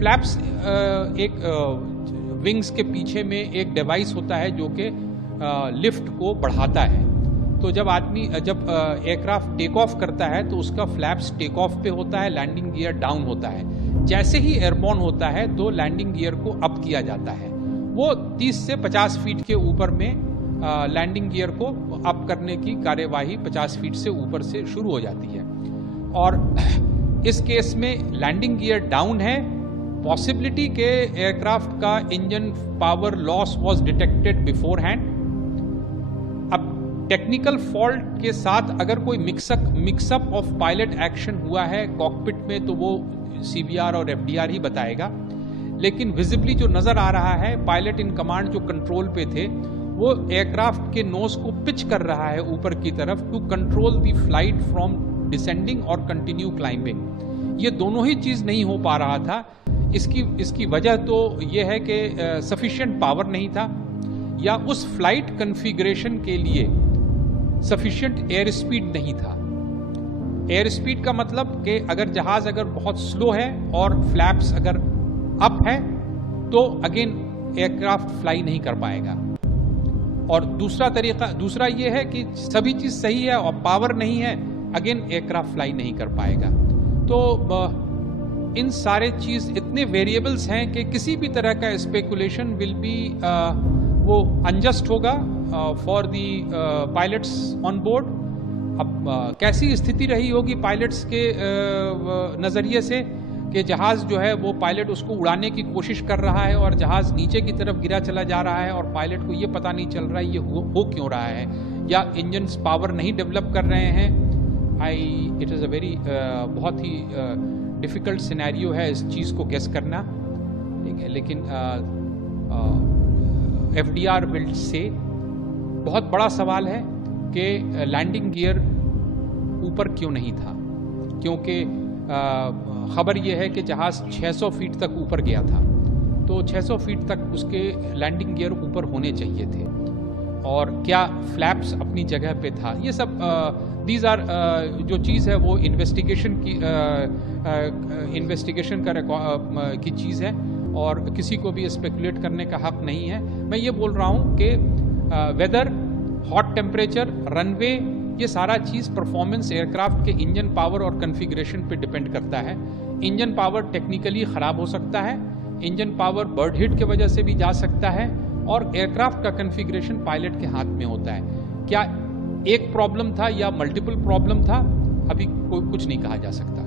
Flaps एक wings के पीछे में एक डिवाइस होता है जो कि लिफ्ट को बढ़ाता है। तो जब एयरक्राफ्ट टेक ऑफ करता है तो उसका फ्लैप्स टेक ऑफ पे होता है, लैंडिंग गियर डाउन होता है। जैसे ही एयरबॉर्न होता है तो लैंडिंग गियर को अप किया जाता है। वो 30 से 50 फीट के ऊपर में लैंडिंग गियर को अप करने की कार्यवाही 50 फीट से ऊपर से शुरू हो जाती है। और इस केस में लैंडिंग गियर डाउन है, पॉसिबिलिटी के एयरक्राफ्ट का engine power loss was detected before hand. अब टेक्निकल फॉल्ट के साथ अगर कोई मिक्सअप ऑफ पायलट एक्शन हुआ है कॉकपिट में तो वो CBR और FDR ही बताएगा, लेकिन विजिबली जो नजर आ रहा है पायलट इन कमांड जो कंट्रोल पे थे वो एयरक्राफ्ट के नोज को पिच कर रहा है ऊपर की तरफ to control the flight from descending और कंटिन्यू क्लाइंबिंग। ये दोनों ही चीज नहीं हो पा रहा था। इसकी वजह तो ये है कि सफिशिएंट पावर नहीं था या उस फ्लाइट कॉन्फ़िगरेशन के लिए सफिशिएंट एयर स्पीड नहीं था। एयर स्पीड का मतलब कि जहाज अगर बहुत स्लो है और फ्लैप्स अगर अप है तो अगेन एयरक्राफ्ट फ्लाई नहीं कर पाएगा। और दूसरा ये है कि सभी चीज सही है और पावर नहीं है, अगेन एयरक्राफ्ट फ्लाई नहीं कर पाएगा। तो इन सारे चीज इतने वेरिएबल्स हैं कि किसी भी तरह का स्पेकुलेशन विल बी वो अनजस्ट होगा for the pilots on board. अब कैसी स्थिति रही होगी पायलट्स के नज़रिए से कि जहाज़ जो है वो पायलट उसको उड़ाने की कोशिश कर रहा है और जहाज़ नीचे की तरफ गिरा चला जा रहा है और पायलट को ये पता नहीं चल रहा है ये हो क्यों रहा है, या इंजन पावर नहीं डेवलप कर रहे हैं। इट इज़ अ वेरी बहुत ही डिफ़िकल्ट सिनेरियो है इस चीज़ को गेस करना, ठीक है। लेकिन FDR बिल्ड से बहुत बड़ा सवाल है कि लैंडिंग गियर ऊपर क्यों नहीं था, क्योंकि खबर यह है कि जहाज़ 600 फीट तक ऊपर गया था, तो 600 फीट तक उसके लैंडिंग गियर ऊपर होने चाहिए थे। और क्या फ्लैप्स अपनी जगह पे था, ये सब दीज आर जो चीज़ है वो इन्वेस्टिगेशन की चीज़ है और किसी को भी स्पेकुलेट करने का हक नहीं है। मैं ये बोल रहा हूँ कि वेदर, हॉट टेम्परेचर, रनवे, ये सारा चीज़ परफॉर्मेंस एयरक्राफ्ट के इंजन पावर और कॉन्फ़िगरेशन पे डिपेंड करता है। इंजन पावर टेक्निकली ख़राब हो सकता है, इंजन पावर बर्ड हिट की वजह से भी जा सकता है, और एयरक्राफ्ट का कॉन्फ़िगरेशन पायलट के हाथ में होता है। क्या एक प्रॉब्लम था या मल्टीपल प्रॉब्लम था, अभी कुछ नहीं कहा जा सकता।